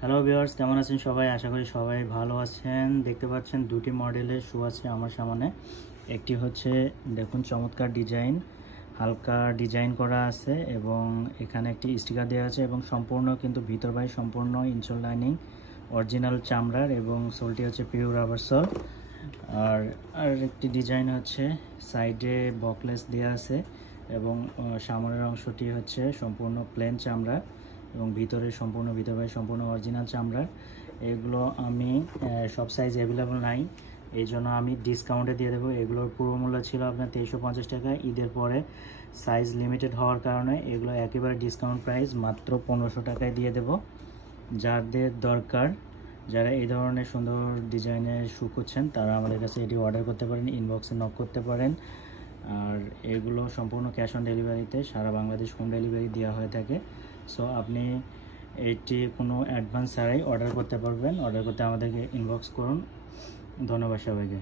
Hello viewers, কেমন আছেন সবাই? আশা করি সবাই ভালো আছেন। দেখতে পাচ্ছেন দুটি মডেলের শু আছে আমার সামনে। একটি হচ্ছে দেখুন চমৎকার ডিজাইন, হালকা ডিজাইন করা আছে এবং এখানে একটি স্টিকার দেওয়া আছে এবং সম্পূর্ণ কিন্তু ভিতর বাইরে সম্পূর্ণ ইনসোল লাইনিং অরিজিনাল চামড়ার এবং সোলটি হচ্ছে পিওর রাবার সোল। আর আর একটি ডিজাইন হচ্ছে সাইডে বকলেস দেওয়া আছে এবং সামনের অংশটি হচ্ছে সম্পূর্ণ প্লেন চামড়া এবং ভিতরে সম্পূর্ণ সম্পূর্ণ অরিজিনাল চামড়া। এগুলো আমি সব সাইজ অ্যাভেলেবল নাই, এই জন্য আমি ডিসকাউন্টে দিয়ে দেবো। এগুলোর পুরো মূল্য ছিল আপনার 2350 টাকা। ঈদের পরে সাইজ লিমিটেড হওয়ার কারণে এগুলো একেবারে ডিসকাউন্ট প্রাইস মাত্র 1500 টাকায় দিয়ে দেবো। যাদের দরকার, যারা এই ধরনের সুন্দর ডিজাইনের শু করছেন, তারা আমাদের কাছে এটি অর্ডার করতে পারেন, ইনবক্সে নক করতে পারেন। আর এগুলো সম্পূর্ণ ক্যাশ অন ডেলিভারিতে সারা বাংলাদেশ হোম ডেলিভারি দেওয়া হয়ে থাকে। সো আপনি এটি কোনো অ্যাডভান্স ছাড়াই অর্ডার করতে পারবেন। অর্ডার করতে আমাদেরকে ইনবক্স করুন। ধন্যবাদ সবাইকে।